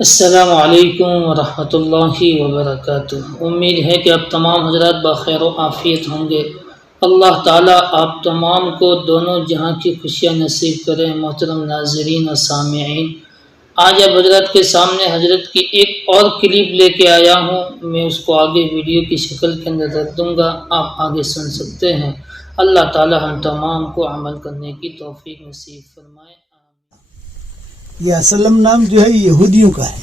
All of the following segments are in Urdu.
السلام علیکم ورحمۃ اللہ وبرکاتہ۔ امید ہے کہ آپ تمام حضرات بخیر و عافیت ہوں گے۔ اللہ تعالیٰ آپ تمام کو دونوں جہاں کی خوشیاں نصیب کریں۔ محترم ناظرین و سامعین، آج اب حضرت کے سامنے حضرت کی ایک اور کلپ لے کے آیا ہوں۔ میں اس کو آگے ویڈیو کی شکل کے اندر رکھ دوں گا، آپ آگے سن سکتے ہیں۔ اللہ تعالیٰ ہم تمام کو عمل کرنے کی توفیق نصیب فرمائے۔ یہ اسلم نام جو ہے یہودیوں کا ہے،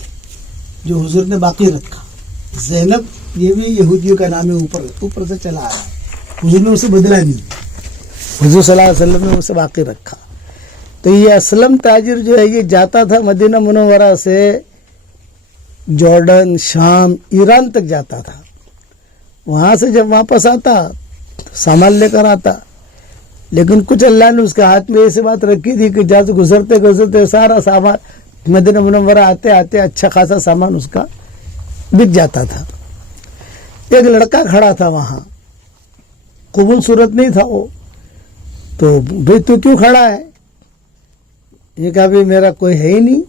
جو حضور نے باقی رکھا۔ زینب یہ بھی یہودیوں کا نام ہے، اوپر سے چلا آ رہا ہے، حضور نے اسے بدلا نہیں، حضور صلی اللہ علیہ وسلم نے اسے باقی رکھا۔ تو یہ اسلم تاجر جو ہے یہ جاتا تھا مدینہ منورہ سے جارڈن، شام، ایران تک جاتا تھا۔ وہاں سے جب واپس آتا سامان لے کر آتا، لیکن کچھ اللہ نے اس کے ہاتھ میں ایسی بات رکھی تھی کہ جہاں سے گزرتے سارا سامان مدینہ منورہ آتے آتے اچھا خاصا سامان اس کا بک جاتا تھا۔ ایک لڑکا کھڑا تھا وہاں، قبول صورت نہیں تھا وہ، تو بھئی تو کیوں کھڑا ہے؟ یہ کہا بھی میرا کوئی ہے ہی نہیں،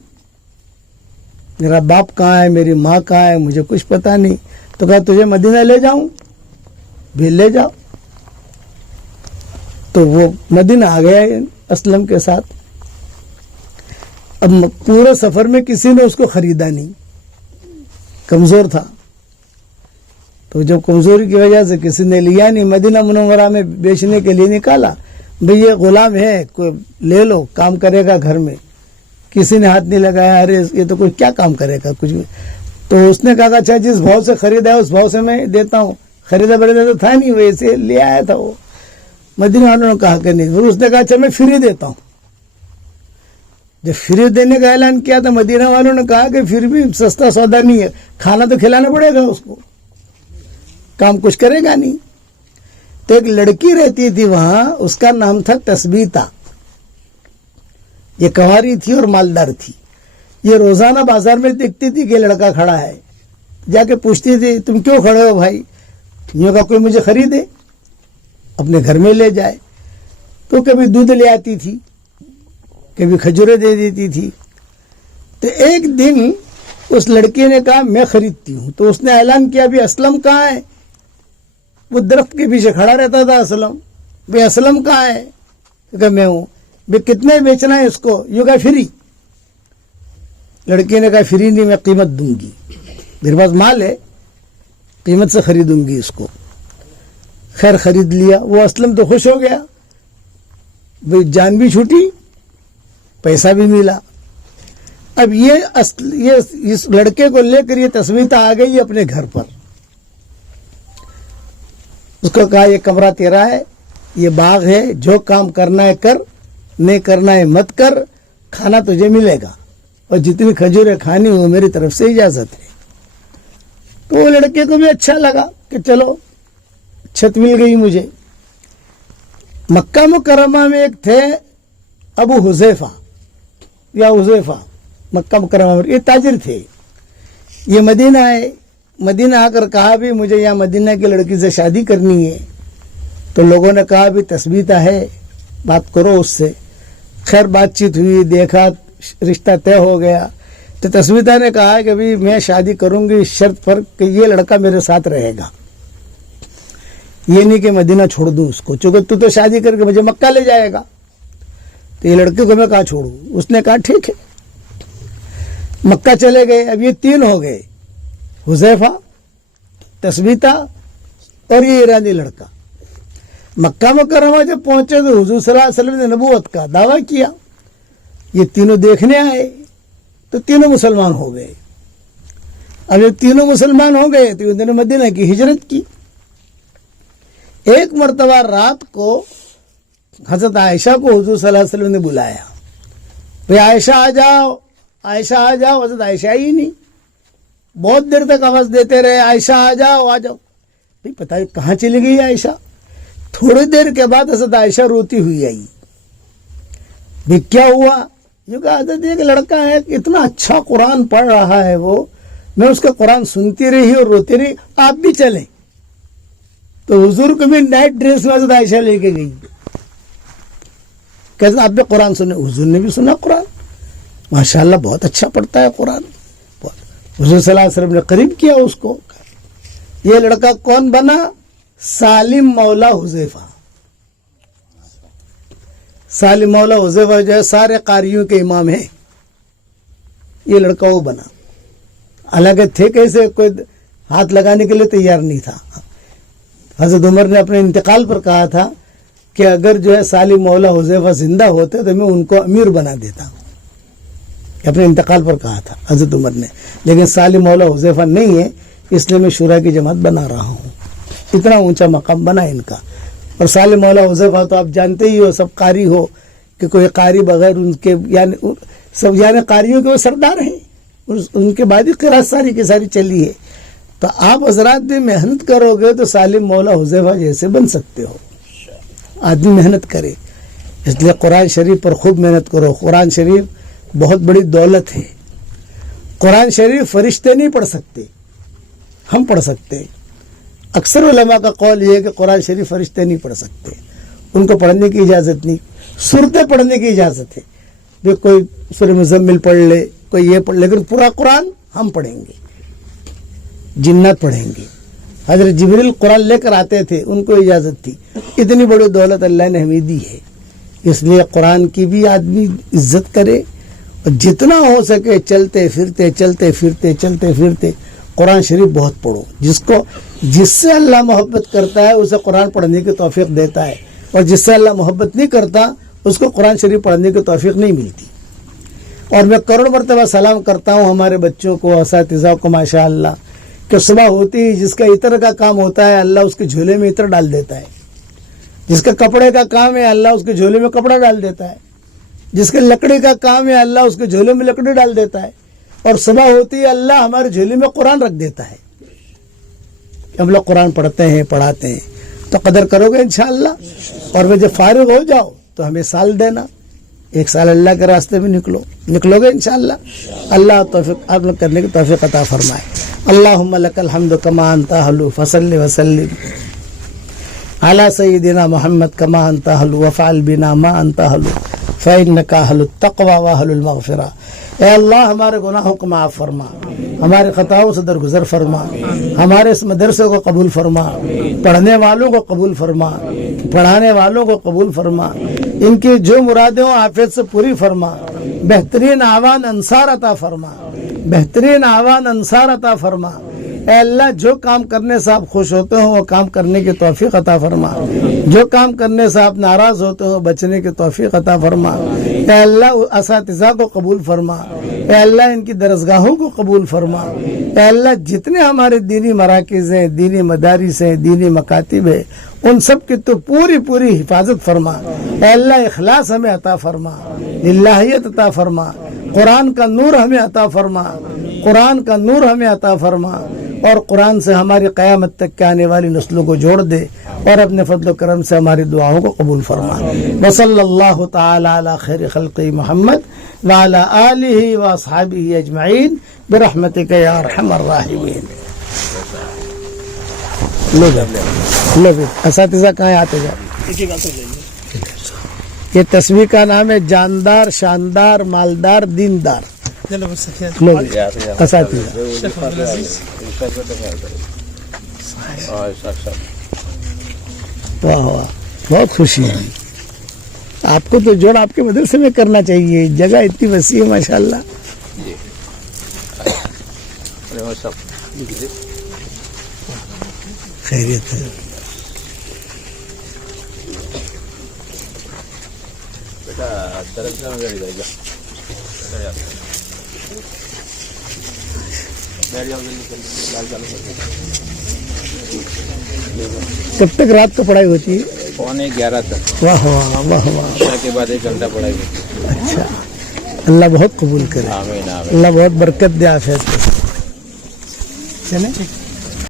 میرا باپ کہاں ہے، میری ماں کہاں ہے، مجھے کچھ پتا نہیں۔ تو کہا تجھے مدینہ لے جاؤں؟ بھی لے جاؤ۔ تو وہ مدینہ آ گیا اسلم کے ساتھ۔ اب پورے سفر میں کسی نے اس کو خریدا نہیں، کمزور تھا، تو جب کمزوری کی وجہ سے کسی نے لیا نہیں، مدینہ منورہ میں بیچنے کے لیے نکالا، بھئی یہ غلام ہے، کوئی لے لو، کام کرے گا گھر میں۔ کسی نے ہاتھ نہیں لگایا، ارے یہ تو کوئی کیا کام کرے گا کچھ بھی۔ تو اس نے کہا اچھا جس بھاؤ سے خریدا ہے اس بھاؤ سے میں دیتا ہوں۔ خریدا تو تھا نہیں، ویسے لے آیا تھا وہ۔ مدینہ والوں نے کہا کہ نہیں، پھر اس نے کہا اچھا میں فری دیتا ہوں۔ جب فری دینے کا اعلان کیا تو مدینہ والوں نے کہا کہ پھر بھی سستا سودا نہیں ہے، کھانا تو کھلانا پڑے گا اس کو، کام کچھ کرے گا نہیں۔ تو ایک لڑکی رہتی تھی وہاں، اس کا نام تھا تثبیتہ۔ یہ کنواری تھی اور مالدار تھی۔ یہ روزانہ بازار میں دیکھتی تھی کہ لڑکا کھڑا ہے، جا کے پوچھتی تھی تم کیوں کھڑے ہو بھائی؟ یہ کہا کوئی مجھے خریدے، اپنے گھر میں لے جائے۔ تو کبھی دودھ لے آتی تھی، کبھی کھجوریں دے دیتی تھی۔ تو ایک دن اس لڑکی نے کہا میں خریدتی ہوں، تو اس نے اعلان کیا بھی اسلم کہاں ہے؟ وہ درخت کے پیچھے کھڑا رہتا تھا اسلم، بھئی اسلم کہاں ہے؟ کہ میں ہوں۔ بھئی کتنے بیچنا ہے اس کو؟ یہ کہا فری۔ لڑکی نے کہا فری نہیں، میں قیمت دوں گی، میرے پاس مال ہے، قیمت سے خریدوں گی اس کو۔ خیر خرید لیا۔ وہ اسلم تو خوش ہو گیا، بھئی جان بھی چھوٹی، پیسہ بھی ملا۔ اب یہ اس لڑکے کو لے کر یہ تثبیتہ آ گئی اپنے گھر پر۔ اس کو کہا یہ کمرہ تیرا ہے، یہ باغ ہے، جو کام کرنا ہے کر، نہیں کرنا ہے مت کر، کھانا تجھے ملے گا، اور جتنی کھجوریں کھانی وہ میری طرف سے اجازت ہے۔ تو وہ لڑکے کو بھی اچھا لگا کہ چلو چھت مل گئی مجھے۔ مکہ مکرمہ میں ایک تھے ابو حذیفہ یا حذیفہ، مکہ مکرمہ میں یہ تاجر تھے۔ یہ مدینہ آئے، مدینہ آ کر کہا بھی مجھے یہاں مدینہ کی لڑکی سے شادی کرنی ہے۔ تو لوگوں نے کہا بھی تثبیتہ ہے، بات کرو اس سے۔ خیر بات چیت ہوئی، دیکھا رشتہ طے ہو گیا۔ تو تثبیتہ نے کہا کہ بھی میں شادی کروں گی شرط پر کہ یہ لڑکا میرے ساتھ رہے گا، یہ نہیں کہ مدینہ چھوڑ دوں اس کو، چونکہ تو شادی کر کے مجھے مکہ لے جائے گا۔ تو یہ لڑکے کو میں کہا چھوڑوں؟ اس نے کہا ٹھیک ہے۔ مکہ چلے گئے۔ اب یہ تین ہو گئے، حذیفہ، تثبیتہ اور یہ ایرانی لڑکا۔ مکہ مکرمہ جب پہنچے تو حضور صلی اللہ علیہ وسلم نے نبوت کا دعویٰ کیا۔ یہ تینوں دیکھنے آئے تو تینوں مسلمان ہو گئے۔ اب یہ تینوں مسلمان ہو گئے تو انہوں نے مدینہ کی ہجرت کی۔ ایک مرتبہ رات کو حضرت عائشہ کو حضور صلی اللہ علیہ وسلم نے بلایا، بھئی عائشہ آ جاؤ، عائشہ آ جاؤ۔ حضرت عائشہ ہی نہیں، بہت دیر تک آواز دیتے رہے عائشہ آ جاؤ آ جاؤ، پتہ نہیں کہاں چلی گئی عائشہ۔ تھوڑی دیر کے بعد حضرت عائشہ روتی ہوئی آئی، بھی کیا ہوا؟ یہ کہا حضرت ایک لڑکا ہے اتنا اچھا قرآن پڑھ رہا ہے، وہ میں اس کا قرآن سنتی رہی اور روتی رہی، آپ بھی چلیں۔ تو حضور کو بھی نائٹ ڈریس میں حضرت عائشہ لے کے گئی، کہتے آپ بھی قرآن سنے؟ حضور نے بھی سنا قرآن، ماشاءاللہ بہت اچھا پڑھتا ہے قرآن۔ حضور صلی اللہ علیہ وسلم نے قریب کیا اس کو. یہ لڑکا کون بنا؟ سالم مولا حذیفہ. سالم مولا حذیفہ جو ہے سارے قاریوں کے امام ہیں. یہ لڑکا وہ بنا. حالانکہ تھے کیسے، کوئی ہاتھ لگانے کے لیے تیار نہیں تھا. حضرت عمر نے اپنے انتقال پر کہا تھا کہ اگر جو ہے سالم مولا حذیفہ زندہ ہوتے تو میں ان کو امیر بنا دیتا. اپنے انتقال پر کہا تھا حضرت عمر نے. لیکن سالم مولا حذیفہ نہیں ہے، اس لیے میں شورا کی جماعت بنا رہا ہوں. اتنا اونچا مقام بنا ان کا. اور سالم مولا حذیفہ تو آپ جانتے ہی ہو، سب قاری ہو کہ کوئی قاری بغیر ان کے یعنی قاریوں کے وہ سردار ہیں. ان کے بعد ہی قرات ساری کی ساری چلی ہے. تو آپ حضرات بھی محنت کرو گے تو سالم مولا حذیفہ جیسے بن سکتے ہو. آدمی محنت کرے، اس لیے قرآن شریف پر خوب محنت کرو. قرآن شریف بہت بڑی دولت ہے. قرآن شریف فرشتے نہیں پڑھ سکتے، ہم پڑھ سکتے. اکثر علماء کا قول یہ ہے کہ قرآن شریف فرشتے نہیں پڑھ سکتے، ان کو پڑھنے کی اجازت نہیں. سورتیں پڑھنے کی اجازت ہے، بھی کوئی سورہ مزمل پڑھ لے، کوئی یہ پڑھ لے، لیکن پورا قرآن ہم پڑھیں گے، جنات پڑھیں گے. حضرت جبریل قرآن لے کر آتے تھے، ان کو اجازت تھی. اتنی بڑی دولت اللہ نے ہمیں دی ہے، اس لیے قرآن کی بھی آدمی عزت کرے اور جتنا ہو سکے چلتے پھرتے قرآن شریف بہت پڑھو. جس سے اللہ محبت کرتا ہے اسے قرآن پڑھنے کی توفیق دیتا ہے، اور جس سے اللہ محبت نہیں کرتا اس کو قرآن شریف پڑھنے کی توفیق نہیں ملتی. اور میں کروڑ مرتبہ سلام کرتا ہوں ہمارے بچوں کو، اساتذہ کو، ماشاء اللہ، کہ صبح ہوتی ہی جس کا عطر کا کام ہوتا ہے اللہ اس کے جھولے میں عطر ڈال دیتا ہے. جس کا کپڑے کا کام ہے اللہ اس کے جھولے میں کپڑا ڈال دیتا ہے. جس کے لکڑی کا کام ہے اللہ اس کے جھولے میں لکڑی ڈال دیتا ہے. اور صبح ہوتی ہے اللہ ہمارے جھولے میں قرآن رکھ دیتا ہے. ہم لوگ قرآن پڑھتے ہیں، پڑھاتے ہیں، تو قدر کرو گے انشاءاللہ. اور میں جب فارغ ہو جاؤ تو ہمیں سال دینا، 1 سال اللہ کے راستے میں نکلو گے انشاءاللہ. اللہ توفیق آپ لوگ کرنے کی توفیق عطا فرمائے. اللہم لک الحمد کما انت اہل فصلی وسلم علی سیدنا محمد کما انت اہل وفعل بنا ما انت اہل فإنک اہل التقوی واہل المغفرہ. اے اللہ ہمارے گناہوں کو معاف فرما، ہمارے خطاؤں سے درگزر فرما، ہمارے اس مدرسے کو قبول فرما، پڑھنے والوں کو قبول فرما، پڑھانے والوں کو قبول فرما، ان کی جو مرادیں ہوں عافیت سے پوری فرما. بہترین اعوان انصار عطا فرما، بہترین اعوان انصار عطا فرما. اے اللہ جو کام کرنے سے آپ خوش ہوتے ہو وہ کام کرنے کی توفیق عطا فرما، جو کام کرنے سے آپ ناراض ہوتے ہو بچنے کی توفیق عطا فرما. اے اللہ اساتذہ کو قبول فرما، اے اللہ ان کی درسگاہوں کو قبول فرما. اے اللہ جتنے ہمارے دینی مراکز ہیں، دینی مدارس ہیں، دینی مکاتب ہیں، ان سب کی تو پوری حفاظت فرما. اے اللہ اخلاص ہمیں عطا فرما، للہیت عطا فرما، قرآن کا نور ہمیں عطا فرما، قرآن کا نور ہمیں عطا فرما. اور قرآن سے ہماری قیامت تک کے آنے والی نسلوں کو جوڑ دے، اور اپنے فضل و کرم سے ہماری دعاؤں کو قبول فرما. وصلی اللہ تعالی علی خیر خلق محمد وعلی آلہ واصحابہ اجمعین برحمتک یا ارحم الراحمین. اساتذہ کہاں آتے جائیں. یہ تصویر کا نام ہے جاندار، شاندار، مالدار، دیندار. اساتذہ واہ واہ، بہت خوشی ہے. آپ کو تو جوڑ آپ کے مدرسے میں کرنا چاہیے، جگہ اتنی وسیع ہے ماشاء اللہ. خیریت ہے. کب تک رات کو پڑھائی ہوتی ہے؟ 11:15 تک. واہ واہ واہ واہ. عشاء کے بعد 1 گھنٹہ پڑھائی ہوتی ہے. اچھا، اللہ بہت قبول کرے، آمین آمین. اللہ بہت برکت دے. آفیت چلیں.